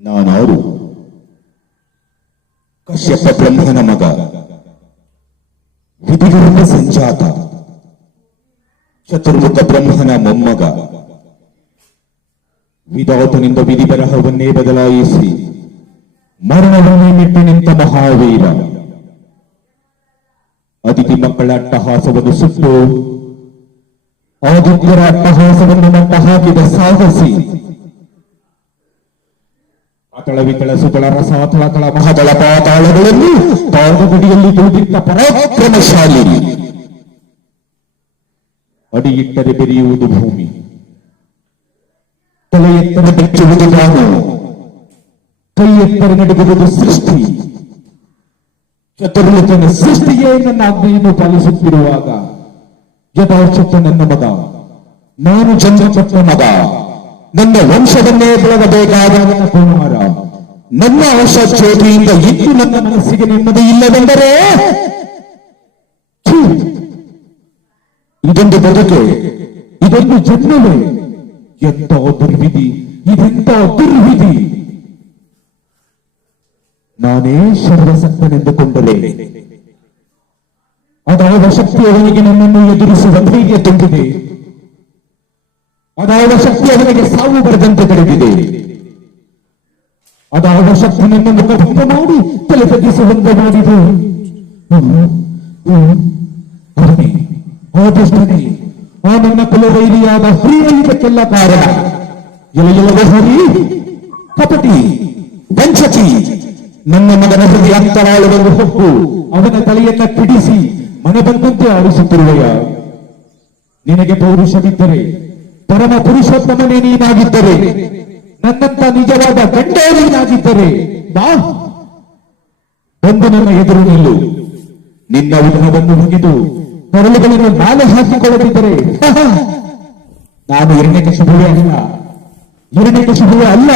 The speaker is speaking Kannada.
ನಾನಾರು ಕಶ್ಯಪ ಬ್ರಹ್ಮನ ಮಗ, ವಿಧಿಗರ್ಭ ಸಂಜಾತ, ಚತುರ್ಮುಖ ಬ್ರಹ್ಮನ ಮೊಮ್ಮಗ. ವಿಧಾತನಿಂದ ವಿಧಿ ಬರಹವನ್ನೇ ಬದಲಾಯಿಸಿ ಮರಣವನ್ನೇ ಮೆಟ್ಟಿ ನಿಂತ ಮಹಾವೀರ. ಅತಿಥಿ ಮಕ್ಕಳ ಅಟ್ಟಹಾಸವನ್ನು ಸುಟ್ಟು ಆದಿತ್ಯರ ಅಟ್ಟಹಾಸವನ್ನು ಮಟ್ಟ ಹಾಕಿದ ಸಾಹಸಿ. ಅತಳ ವಿತಳ ಸುತಳ ರಸಾತಳ ಮಹತಳ ಪಾತಾಳಗಳಲ್ಲಿ ತಾಳುಗಡಿಯಲ್ಲಿ ತುಳಿದಿದ್ದ ಪರಾಕ್ರಮಶಾಲಿ. ಅಡಿ ಇಟ್ಟರೆ ಬೆರೆಯುವುದು ಭೂಮಿ, ತಲೆ ಎತ್ತರ ಬೆಚ್ಚುವುದು ನಾನು, ಕೈ ಎತ್ತರ ನಡೆಯುವುದು ಸೃಷ್ಟಿ. ಚತುರ್ಮುಖನ ಸೃಷ್ಟಿಯೇ ನನ್ನ ಆಜ್ಞೆಯನ್ನು ಪಾಲಿಸುತ್ತಿರುವಾಗ ಯಥಾಶಕ್ತ ನನ್ನ ಮಗ, ನಾನು ಚಂದ್ರಚಕ್ರ ಮಗ, ನನ್ನ ವಂಶವನ್ನೇ ಬೆಳಗಬೇಕಾದ ನನ್ನ ಕುಮಾರ. ನನ್ನ ಆಶಾ ಜ್ಯೋತಿಯಿಂದ ಇದ್ದು ನನ್ನ ಮನಸ್ಸಿಗೆ ನೆಮ್ಮದಿ ಇಲ್ಲವೆಂದರೆ ಇದೊಂದು ಬದುಕೆ, ಇದೊಂದು ಜನ್ಮವೇ. ಎಂತ ದುರ್ವಿಧಿ, ಇದೆಂತ ದುರ್ವಿಧಿ. ನಾನೇ ಸರ್ವಸಕ್ತನೆಂದುಕೊಂಡರೆ ಅದಾವ ಶಕ್ತಿ ಅವನಿಗೆ ನನ್ನನ್ನು ಎದುರಿಸುವ ಧೈರ್ಯ ತುಂಬಿದೆ. ಅದಾವ ಶಕ್ತಿ ಅವನಿಗೆ ಸಾವು ಬರದಂತೆ ತಡೆದಿದೆ. ಅದಾವ ಶಕ್ತಿ ನನ್ನ ಮುಖಭಂಗ ಮಾಡಿ ತಲೆ ತಗ್ಗಿಸುವಂತೆ ಮಾಡಿದೆ. ಅವನೇ ಆ ದುಷ್ಟನೇ, ಆ ನನ್ನ ಕುಲವೈರಿಯಾದ ಹರಿಯಲಿದ್ದಕ್ಕೆಲ್ಲ ಕಾರಣ. ಎಲೆಯಲದ ಹರಿ, ಕಪಟಿ, ವಂಚಕಿ, ನನ್ನ ಮಗನ ಹೃದಯ ಅಂತರಾಳವನ್ನು ಹೊಕ್ಕು ಅವನ ತಲೆಯನ್ನ ಕಿಡಿಸಿ ಮನೆ ಬಂದಂತೆ ಆಡಿಸುತ್ತಿರುವೆಯ. ನಿನಗೆ ಪೌರುಷವಿದ್ದರೆ, ಪರಮ ಪುರುಷೋತ್ತಮನೇ ನೀನಾಗಿದ್ದರೆ, ನನ್ನಂತ ನಿಜವಾದ ಗಂಡೇ ನೀನಾಗಿದ್ದರೆ ಬಾ, ಬಂದು ನನ್ನ ಎದುರು ನಿಲ್ಲು. ನಿನ್ನ ಉದರವನ್ನು ಮುಗಿದು ಕೊರಳುಗಳನ್ನು ನಾಲೆ ಹಾಕಿಕೊಳ್ಳದಿದ್ದರೆ ನಾನು ಹಿರಣ್ಯಕಶಿಪುವೇ ಅಲ್ಲ, ಹಿರಣ್ಯಕಶಿಪುವೇ ಅಲ್ಲ.